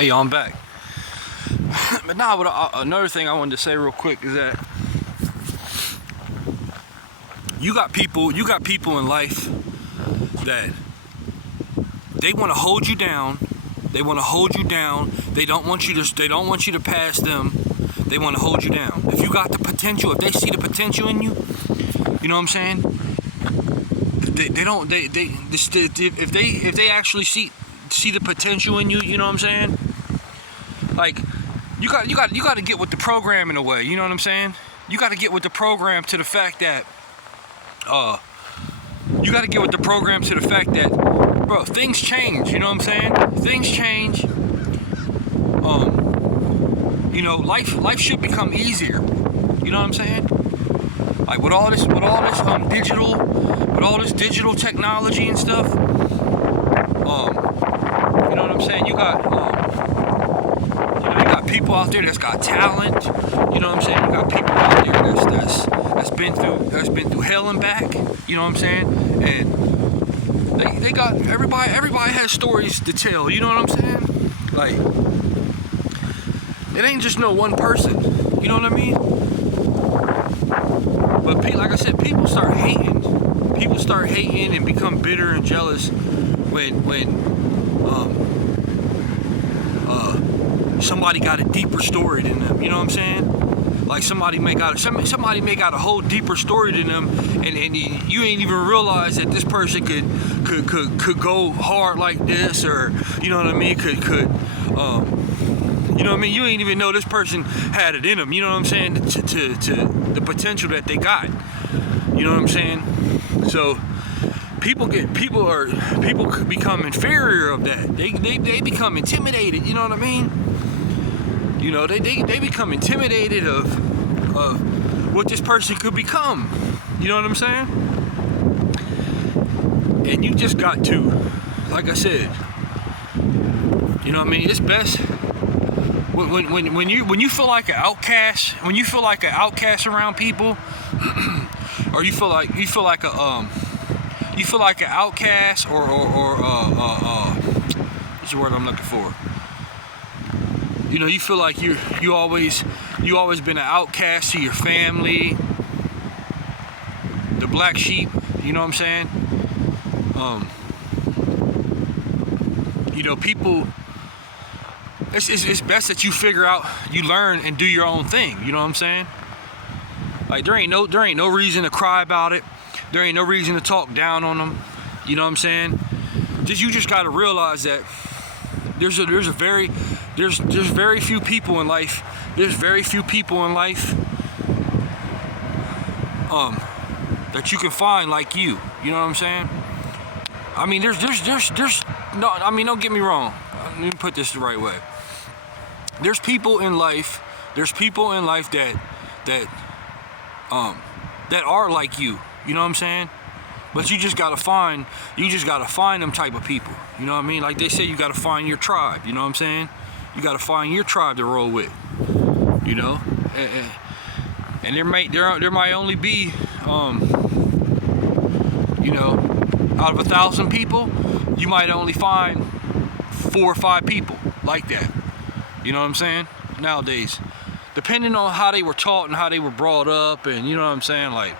Hey, y'all, I'm back. But now, another thing I wanted to say real quick is that you got people in life that they want to hold you down. They want to hold you down. They don't want you to pass them. They want to hold you down. If you got the potential, if they see the potential in you, you know what I'm saying? If they actually see the potential in you, you know what I'm saying? Like, you got to get with the program in a way, you know what I'm saying? You got to get with the program to the fact that bro, things change, you know what I'm saying? Things change. You know, life should become easier. You know what I'm saying? Like with all this digital technology and stuff. You know what I'm saying? You got people out there that's got talent. You know what I'm saying? You got people out there that's been through hell and back. You know what I'm saying? And they got everybody has stories to tell. You know what I'm saying? Like, it ain't just no one person. You know what I mean? But like I said, people start hating. People start hating and become bitter and jealous when somebody got a deeper story than them. You know what I'm saying? Like somebody may got a whole deeper story than them, and you ain't even realize that this person could go hard like this, or you know what I mean? You know what I mean? You ain't even know this person had it in them. You know what I'm saying? To the potential that they got. You know what I'm saying? So people become inferior of that. They become intimidated. You know what I mean? You know, they become intimidated of what this person could become. You know what I'm saying? And you just got to, like I said, you know what I mean? It's best when you feel like an outcast, around people, or you feel like an outcast, or what's the word I'm looking for? You know, you feel like you always been an outcast to your family, the black sheep. You know what I'm saying? You know, people. It's best that you figure out, you learn and do your own thing. You know what I'm saying? Like there ain't no reason to cry about it. There ain't no reason to talk down on them. You know what I'm saying? You just got to realize that there's very few people in life. There's very few people in life that you can find like you. You know what I'm saying? I mean, there's no. I mean, don't get me wrong. Let me put this the right way. There's people in life that are like you. You know what I'm saying? But you just gotta find them type of people. You know what I mean? Like they say, you gotta find your tribe. You know what I'm saying? You gotta find your tribe to roll with. You know, and there might only be you know, out of 1,000 people, you might only find 4 or 5 people like that. You know what I'm saying? Nowadays, depending on how they were taught and how they were brought up, and you know what I'm saying, like,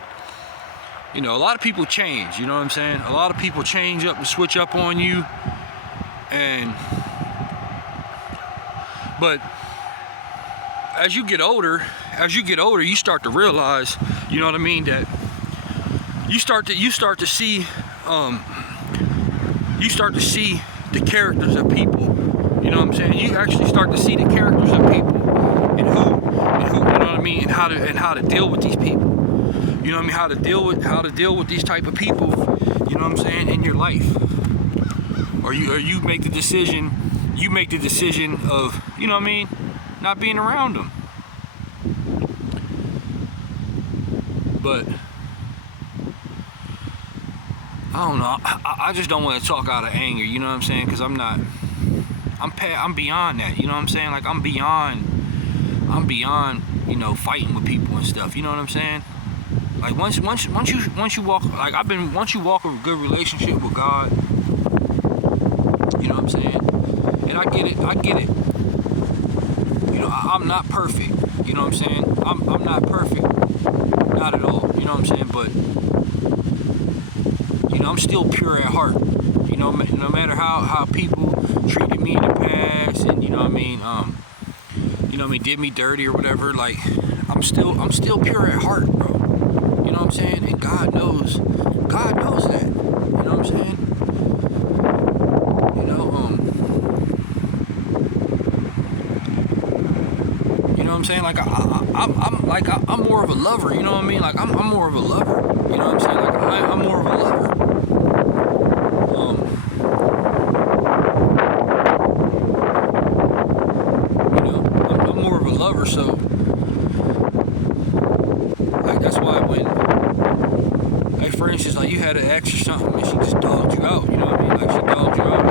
you know, a lot of people change. You know what I'm saying? A lot of people change up and switch up on you, but as you get older, you start to realize, you know what I mean, that you start to see the characters of people. You know what I'm saying? You actually start to see the characters of people and who, you know what I mean, and how to deal with these people. You know what I mean? How to deal with these type of people. You know what I'm saying? In your life, or you make the decision. You make the decision of, you know what I mean, not being around them. But I don't know. I just don't want to talk out of anger. You know what I'm saying? Because I'm beyond that. You know what I'm saying? Like I'm beyond, you know, fighting with people and stuff. You know what I'm saying? Like once you walk, like once you walk a good relationship with God, you know what I'm saying? And I get it. You know, I'm not perfect. You know what I'm saying? I'm not perfect. Not at all. You know what I'm saying? But, you know, I'm still pure at heart. You know, no matter how people treated me in the past and, you know what I mean, did me dirty or whatever, like, I'm still pure at heart, bro. You know what I'm saying? And God knows that. You know what I'm saying? You know, you know what I'm saying? Like, I'm more of a lover. You know what I mean? Like, I'm more of a lover. You know what I'm saying? Like, I'm more of a lover. You know, I'm more of a lover. So, like, that's why when, like, for instance, like, you had an ex or something and she just dogged you out. You know what I mean? Like, she dogged you out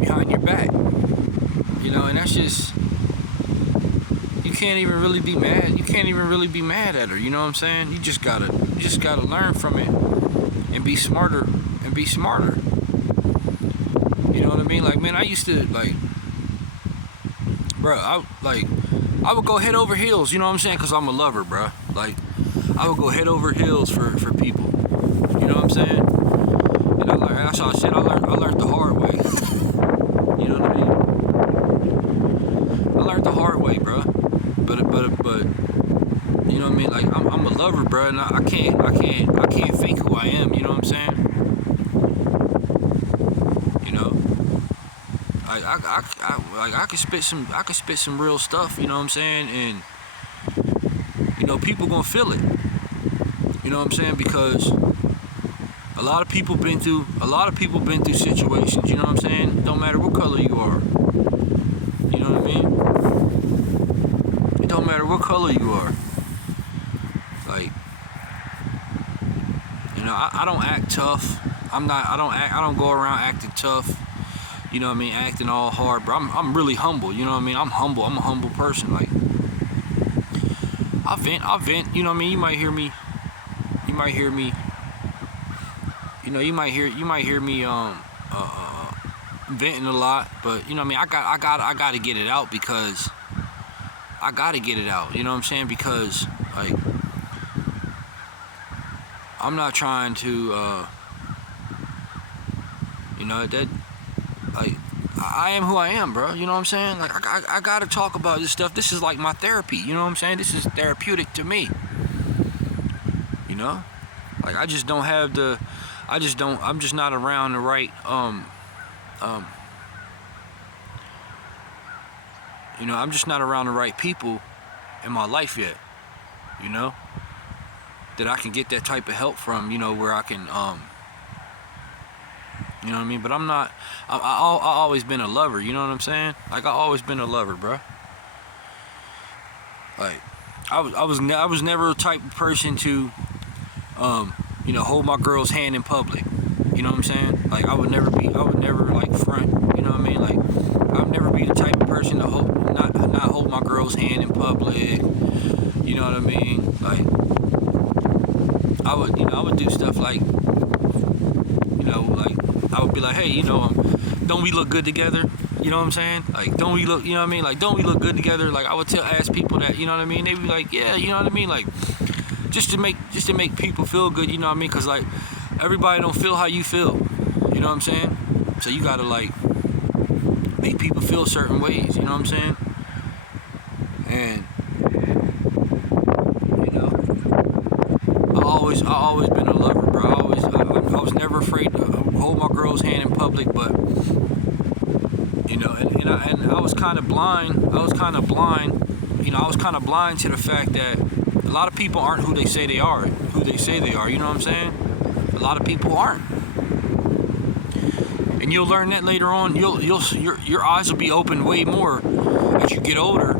behind your back. You know, and that's just, you can't even really be mad. You can't even really be mad at her. You know what I'm saying? You just gotta learn from it and be smarter and be smarter. You know what I mean? Like, man, I used to, like, bro, I would go head over heels. You know what I'm saying? Because I'm a lover, bro. Like, I would go head over heels for people. You know what I'm saying? And I learned, that's how I said, I learned the hard way. You know what I mean? I learned the hard way, bro. But you know what I mean? Like, I'm a lover, bro, and I can't fake who I am. You know what I'm saying? You know, I can spit some real stuff. You know what I'm saying? And you know, people gonna feel it. You know what I'm saying? Because a lot of people been through situations. You know what I'm saying? Don't matter what color you are. You know what I mean? It don't matter what color you are. Like, you know, I don't act tough. I don't go around acting tough. You know what I mean? Acting all hard, bro. I'm really humble. You know what I mean? I'm humble. I'm a humble person. Like, I vent. You know what I mean? You might hear me. You know, you might hear me venting a lot, but you know what I mean? I got to get it out because I got to get it out. You know what I'm saying? Because, like, I'm not trying to you know, that, like, I am who I am, bro. You know what I'm saying? Like, I got to talk about this stuff. This is like my therapy. You know what I'm saying? This is therapeutic to me. You know? Like, I'm just not around the right, you know, I'm just not around the right people in my life yet, you know, that I can get that type of help from, you know, where I can, you know what I mean? But I always been a lover, you know what I'm saying? Like, I always been a lover, bro. Like, I was never a type of person to, you know, hold my girl's hand in public. You know what I'm saying? Like, I would never like front. You know what I mean? Like, I would never be the type of person to not hold my girl's hand in public. You know what I mean? Like, I would do stuff like, you know, like, I would be like, hey, you know, don't we look good together? You know what I'm saying? Like, don't we look, you know what I mean? Like, don't we look good together? Like, I would ask people that, you know what I mean? They'd be like, yeah, you know what I mean? Like, just to make people feel good, you know what I mean? Because, like, everybody don't feel how you feel. You know what I'm saying? So you gotta, like, make people feel certain ways, you know what I'm saying? And, you know, I always been a lover, bro. I was never afraid to hold my girl's hand in public, but, you know, and I was kind of blind. You know, I was kind of blind to the fact that a lot of people aren't who they say they are. You know what I'm saying? A lot of people aren't. And you'll learn that later on. Your eyes will be open way more as you get older.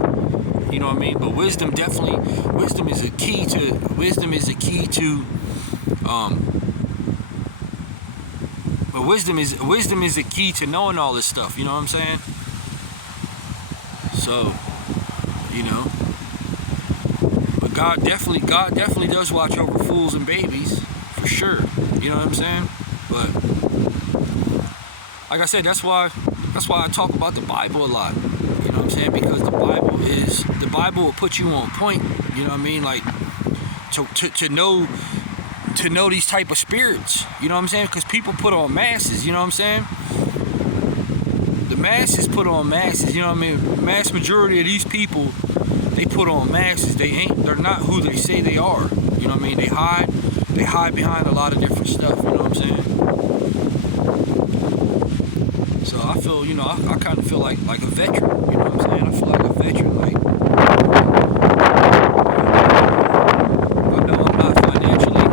You know what I mean? But wisdom is a key to but wisdom is the key to knowing all this stuff, you know what I'm saying? So, you know, but God definitely does watch over fools and babies, for sure. You know what I'm saying? But like I said, that's why That's why I talk about the Bible a lot. You know what I'm saying? Because the Bible will put you on point. You know what I mean? Like to know these type of spirits. You know what I'm saying? Because people put on masses. You know what I'm saying? The masses put on masses. You know what I mean? Mass majority of these people, they put on masses. They're not who they say they are. You know what I mean? They hide behind a lot of different stuff. You know what I'm saying? So I feel, you know, I kind of feel like a veteran. You know what I'm saying? I feel like a veteran. Like, I know I'm not financially.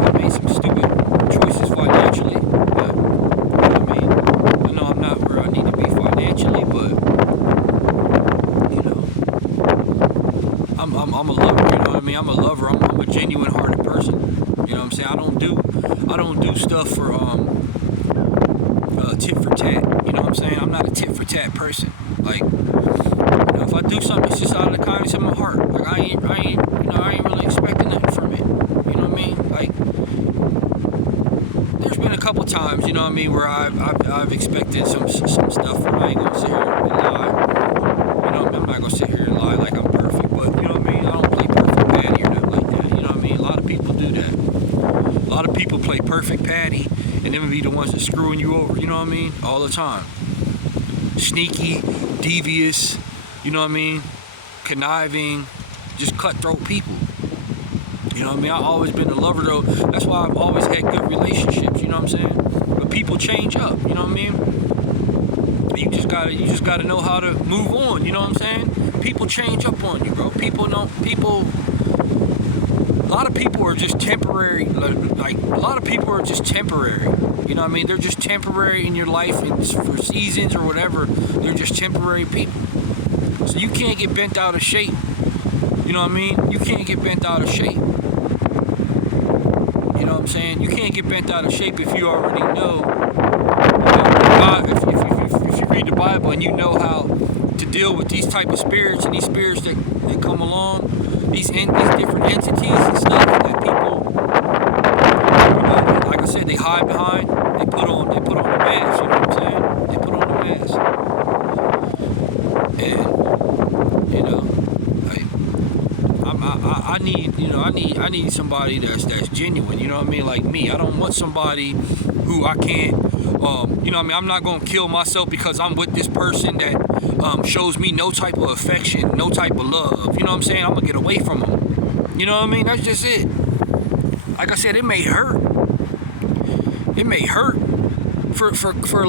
I made some stupid choices financially, but you know what I mean? I know I'm not where I need to be financially, but you know, I'm a lover. You know what I mean? I'm a lover. I'm a genuine-hearted person. You know what I'm saying? I don't do stuff for tit for tat. You know what I'm saying? I'm not a tit for tat person. Like, you know, if I do something, it's just out of the kindness of my heart. Like I ain't really expecting nothing from it. You know what I mean? Like, there's been a couple times, you know what I mean, where I've expected some stuff, and I ain't gonna sit here and lie. You know, I'm not gonna sit here and lie like I'm perfect, but you know what I mean? I don't play perfect patty or nothing like that. You know what I mean? A lot of people do that. A lot of people play perfect patty, and them be the ones that screwing you over. You know what I mean? All the time. Sneaky, devious, you know what I mean? Conniving, just cutthroat people. You know what I mean? I've always been a lover though. That's why I've always had good relationships, you know what I'm saying? But people change up, you know what I mean? You just gotta know how to move on, you know what I'm saying? People change up on you, bro. A lot of people are just temporary, like a lot of people are just temporary. You know what I mean? They're just temporary in your life and for seasons or whatever. They're just temporary people. So you can't get bent out of shape. You know what I mean? You can't get bent out of shape. You know what I'm saying? You can't get bent out of shape if you already know. If you read the Bible and you know how to deal with these type of spirits and these spirits that come along, these different entities and stuff that people, you know, like I said, they hide behind. They put on the mask. You know what I'm saying? They put on the mask. And you know, I need somebody that's genuine. You know what I mean? Like me, I don't want somebody who I can't. You know what I mean? I'm not gonna kill myself because I'm with this person that shows me no type of affection, no type of love. You know what I'm saying? I'm gonna get away from them. You know what I mean? That's just it. Like I said, it may hurt. It may hurt for a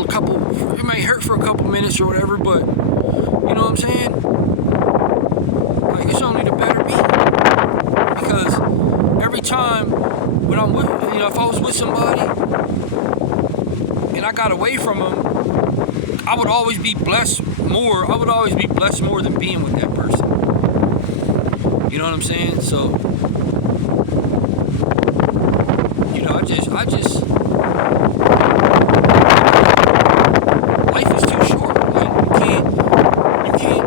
couple. It may hurt for a couple minutes or whatever, but you know what I'm saying? Like, it's only the better me. Because every time when I'm with, you know, if I was with somebody and I got away from them, I would always be blessed more. I would always be blessed more than being with that person. You know what I'm saying? So, you know, I just. Life is too short. Like, you can't.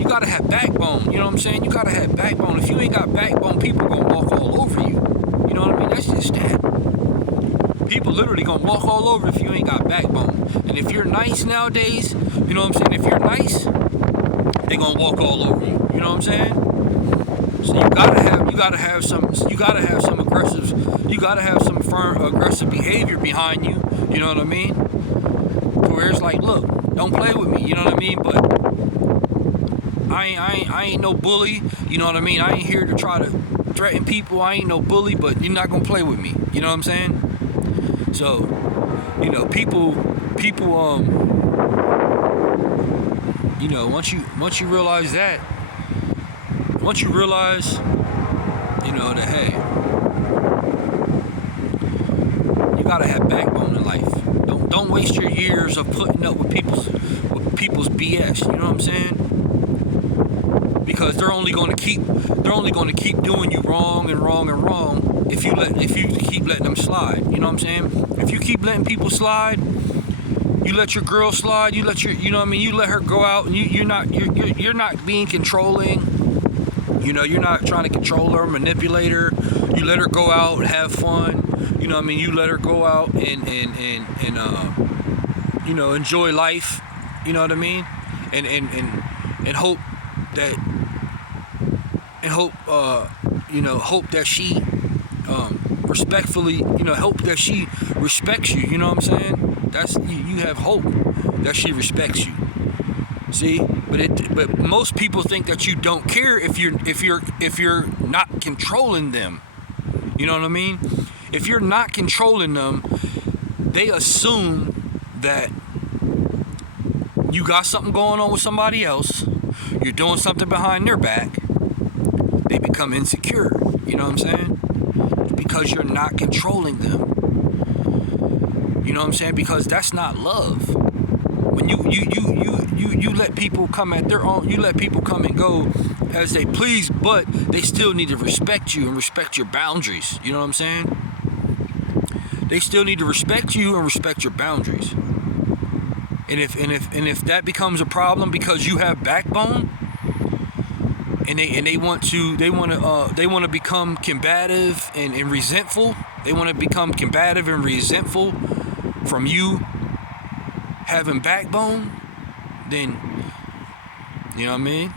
You gotta have backbone. You know what I'm saying? You gotta have backbone. If you ain't got backbone, people gonna walk all over you. You know what I mean? That's just that. People literally gonna walk all over if you ain't got backbone. And if you're nice nowadays, you know what I'm saying? If you're nice, they gonna walk all over you. You know what I'm saying? So you gotta have some firm aggressive behavior behind you. You know what I mean? To where it's like, look, don't play with me. You know what I mean? But I ain't no bully. You know what I mean? I ain't here to try to threaten people. I ain't no bully, but you're not gonna play with me. You know what I'm saying? So, you know, people, you know, once you realize that, once you realize, you know, that hey, you gotta have backbone in life. Don't waste your years of putting up with people's BS. You know what I'm saying? Because they're only going to keep doing you wrong and wrong and wrong if you keep letting them slide. You know what I'm saying? If you keep letting people slide, you let your girl slide, you know what I mean, you let her go out, and you're not being controlling. You know, you're not trying to control her, manipulate her. You let her go out and have fun. You you know what I mean, you let her go out and you know, enjoy life, you know what I mean, and hope that, you know, hope that she respectfully, you know, hope that she respects you, you know what I'm saying? That's, you have hope that she respects you. See, but most people think that you don't care if you're not controlling them. You know what I mean? If you're not controlling them, they assume that you got something going on with somebody else. You're doing something behind their back. They become insecure. You know what I'm saying? Because you're not controlling them. You know what I'm saying? Because that's not love. When you let people come at their own, you let people come and go as they please, but they still need to respect you and respect your boundaries. You know what I'm saying? They still need to respect you and respect your boundaries. And if that becomes a problem because you have backbone, and they want to become combative and resentful. They want to become combative and resentful from you having backbone. Then, you know what I mean?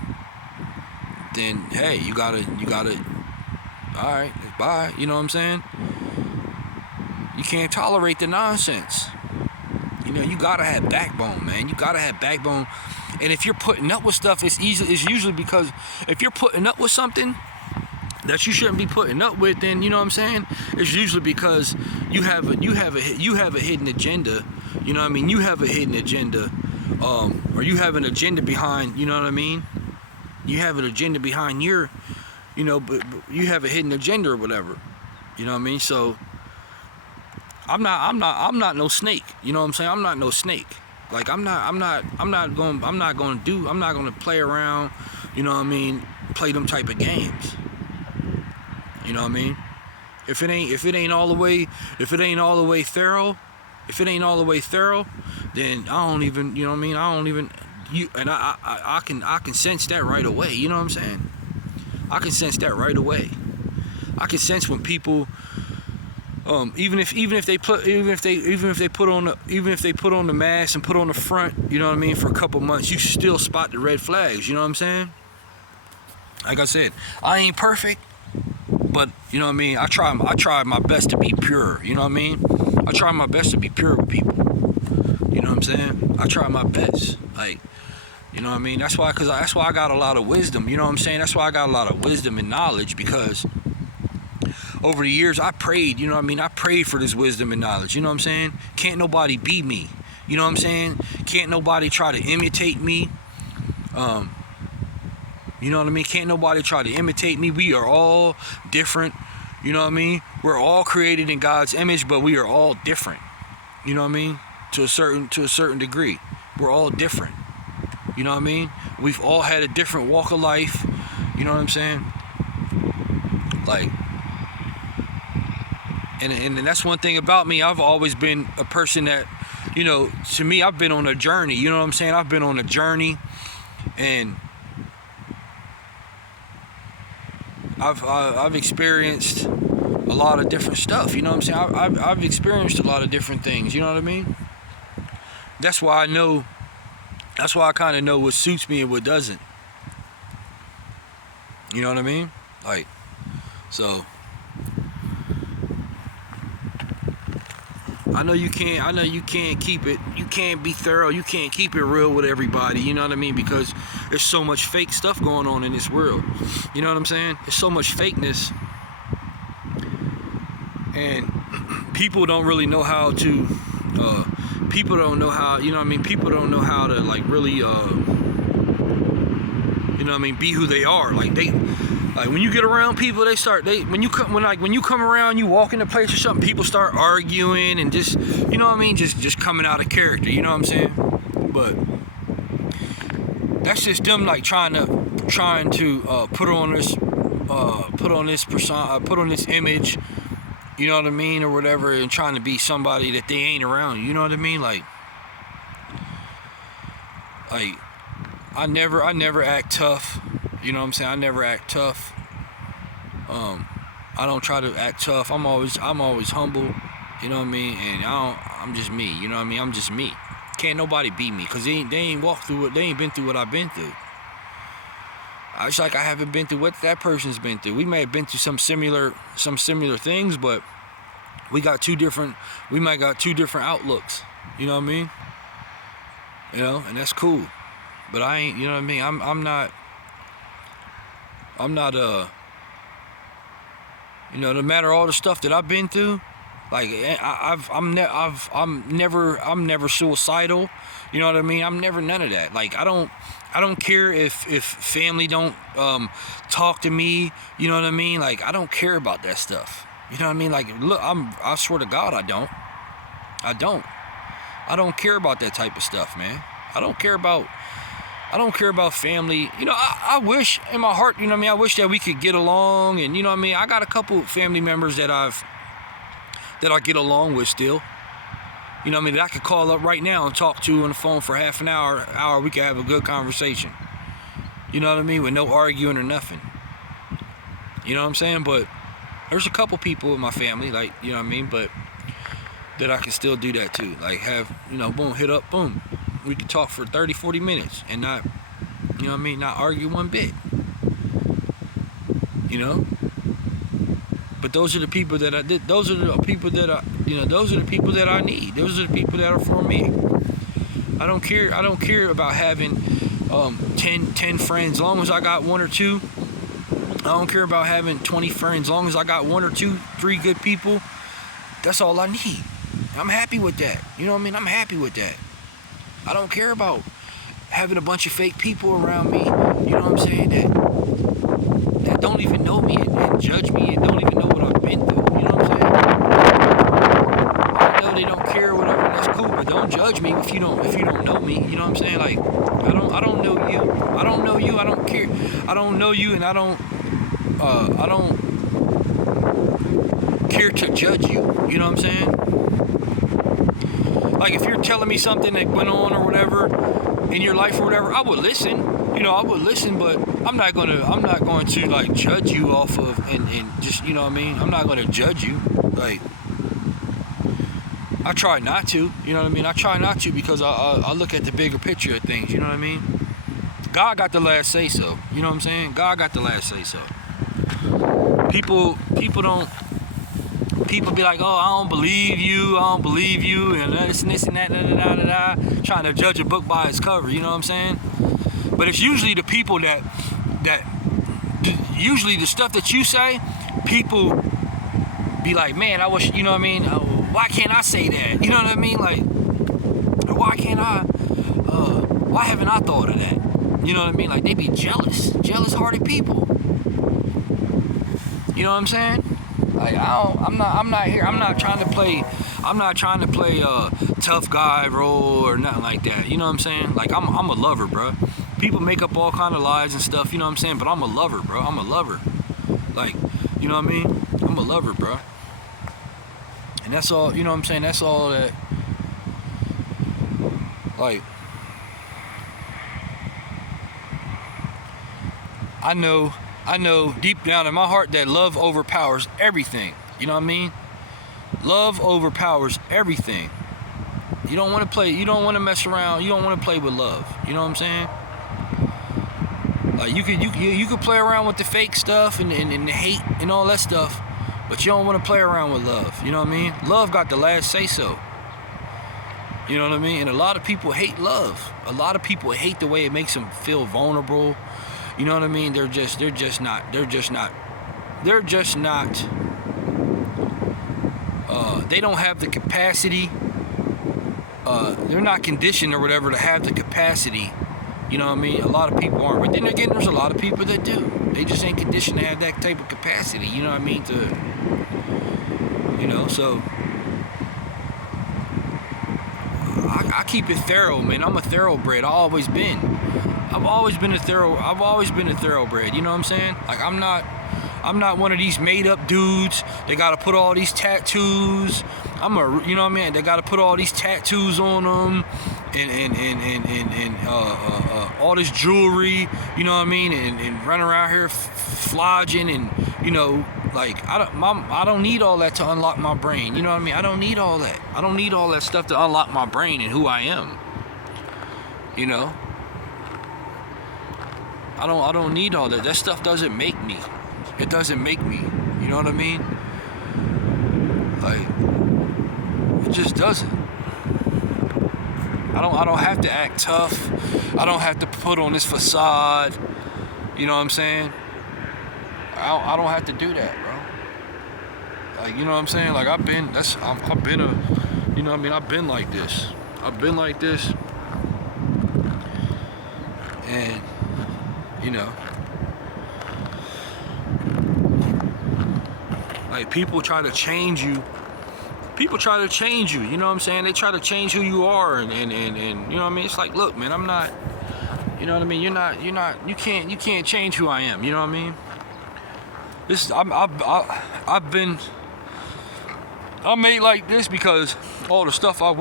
Then hey, you gotta. All right, bye. You know what I'm saying? You can't tolerate the nonsense. You know, you gotta have backbone, man. You gotta have backbone. And if you're putting up with stuff, it's usually because if you're putting up with something that you shouldn't be putting up with, then you know what I'm saying? It's usually because you have a hidden agenda. You know what I mean? You have a hidden agenda, or you have an agenda behind. You know what I mean? You have an agenda behind your, you know, but you have a hidden agenda or whatever. You know what I mean? So I'm not no snake. You know what I'm saying? I'm not no snake. Like I'm not gonna play around, you know what I mean, play them type of games. You know what I mean? If it ain't all the way thorough, then I don't even, you know what I mean? I can sense that right away, you know what I'm saying? I can sense that right away. I can sense when people even if they put on the mask and put on the front, you know what I mean, for a couple months, you still spot the red flags, you know what I'm saying? Like I said, I ain't perfect, but you know what I mean, I try my best to be pure, you know what I mean? I try my best to be pure with people. You know what I'm saying? I try my best. Like, you know what I mean? That's why I got a lot of wisdom, you know what I'm saying? That's why I got a lot of wisdom and knowledge, because over the years, I prayed, you know what I mean? I prayed for this wisdom and knowledge, you know what I'm saying? Can't nobody be me, you know what I'm saying? Can't nobody try to imitate me. You know what I mean? Can't nobody try to imitate me. We are all different, you know what I mean? We're all created in God's image, but we are all different, you know what I mean? To a certain degree. We're all different, you know what I mean? We've all had a different walk of life, you know what I'm saying? Like, and that's one thing about me. I've always been a person that, you know, to me, I've been on a journey. You know what I'm saying? I've been on a journey, and I've experienced a lot of different stuff. You know what I'm saying? I've experienced a lot of different things. You know what I mean? That's why I know. That's why I kind of know what suits me and what doesn't. You know what I mean? Like, so. I know you can't keep it. You can't be thorough. You can't keep it real with everybody. You know what I mean? Because there's so much fake stuff going on in this world. You know what I'm saying? There's so much fakeness, and people don't really know how to. People don't know how. You know what I mean? People don't know how to like really. You know what I mean? Be who they are. Like when you get around people, when you come around, you walk in a place or something, people start arguing and just, you know what I mean, just coming out of character, you know what I'm saying? But that's just them like trying to put on this image, you know what I mean, or whatever, and trying to be somebody that they ain't around, you know what I mean? Like I never act tough. You know what I'm saying? I never act tough. I don't try to act tough. I'm always humble. You know what I mean? And I'm just me. You know what I mean? I'm just me. Can't nobody beat me, because they ain't walked through it. They ain't been through what I've been through. It's like I haven't been through what that person's been through. We may have been through some similar things, but we got we might got two different outlooks. You know what I mean? You know, and that's cool. But I ain't, you know what I mean? I'm not you know, no matter all the stuff that I've been through, like I'm never suicidal. You know what I mean? I'm never none of that. Like I don't care if family don't talk to me. You know what I mean? Like I don't care about that stuff. You know what I mean? Like look, I swear to God, I don't care about that type of stuff, man. I don't care about family. You know, I wish in my heart, you know what I mean, I wish that we could get along, and you know what I mean, I got a couple family members that I get along with still. You know what I mean, that I could call up right now and talk to on the phone for half an hour, we could have a good conversation. You know what I mean, with no arguing or nothing. You know what I'm saying? But there's a couple people in my family, like, you know what I mean, but that I can still do that too. Like have, you know, boom, hit up, boom. We can talk for 30, 40 minutes and not, you know what I mean, not argue one bit. You know? But those are the people that I need. Those are the people that I need. Those are the people that are for me. I don't care about having 10 friends. As long as I got one or two. I don't care about having 20 friends. As long as I got one or two, 3 good people, that's all I need. I'm happy with that. You know what I mean? I'm happy with that. I don't care about having a bunch of fake people around me, you know what I'm saying, that don't even know me and judge me and don't even know what I've been through, you know what I'm saying? I know they don't care or whatever, that's cool, but don't judge me if you don't know me, you know what I'm saying? Like, I don't know you. I don't know you, I don't care. I don't know you, and I don't care to judge you, you know what I'm saying? Like if you're telling me something that went on or whatever in your life or whatever, I would listen. You know, I would listen, but I'm not going to like judge you off of and just, you know what I mean? I'm not going to judge you. Like I try not to, you know what I mean? I try not to because I look at the bigger picture of things, you know what I mean? God got the last say so, you know what I'm saying? God got the last say so. People be like, oh, I don't believe you, and this and that, trying to judge a book by its cover, you know what I'm saying? But it's usually the people that usually the stuff that you say, people be like, man, I wish, you know what I mean? Why can't I say that? You know what I mean? Like, why haven't I thought of that? You know what I mean? Like, they be jealous-hearted people. You know what I'm saying? Like I'm not trying to play tough guy role or nothing like that. You know what I'm saying? Like I'm a lover, bro. People make up all kind of lies and stuff, you know what I'm saying? But I'm a lover, bro. I'm a lover. Like, you know what I mean? I'm a lover, bro. And that's all, you know what I'm saying? That's all that, like, I know deep down in my heart that love overpowers everything. You know what I mean? Love overpowers everything. You don't want to mess around. You don't want to play with love. You know what I'm saying? Like you could play around with the fake stuff and the hate and all that stuff, but you don't want to play around with love. You know what I mean? Love got the last say so. You know what I mean? And a lot of people hate love. A lot of people hate the way it makes them feel vulnerable. You know what I mean? They're just not. They don't have the capacity. They're not conditioned or whatever to have the capacity. You know what I mean? A lot of people aren't. But then again, there's a lot of people that do. They just ain't conditioned to have that type of capacity. You know what I mean? So I keep it thorough, man. I'm a thoroughbred. I've always been a thoroughbred. You know what I'm saying? Like I'm not one of these made up dudes. They gotta put all these tattoos. You know what I mean? They gotta put all these tattoos on them and all this jewelry. You know what I mean? And run around here flogging and Like, I don't need all that to unlock my brain. You know what I mean? I don't need all that. I don't need all that stuff to unlock my brain and who I am. You know? I don't need all that. That stuff doesn't make me. It doesn't make me. You know what I mean? Like, it just doesn't. I don't have to act tough. I don't have to put on this facade. You know what I'm saying? I don't have to do that, bro. Like, you know what I'm saying? Like, I've been a, you know what I mean? I've been like this. I've been like this. And, you know, like, people try to change you. People try to change you, you know what I'm saying? They try to change who you are, and you know what I mean? It's like, look, man, I'm not, you know what I mean? You can't change who I am, you know what I mean? I'm made like this because all the stuff I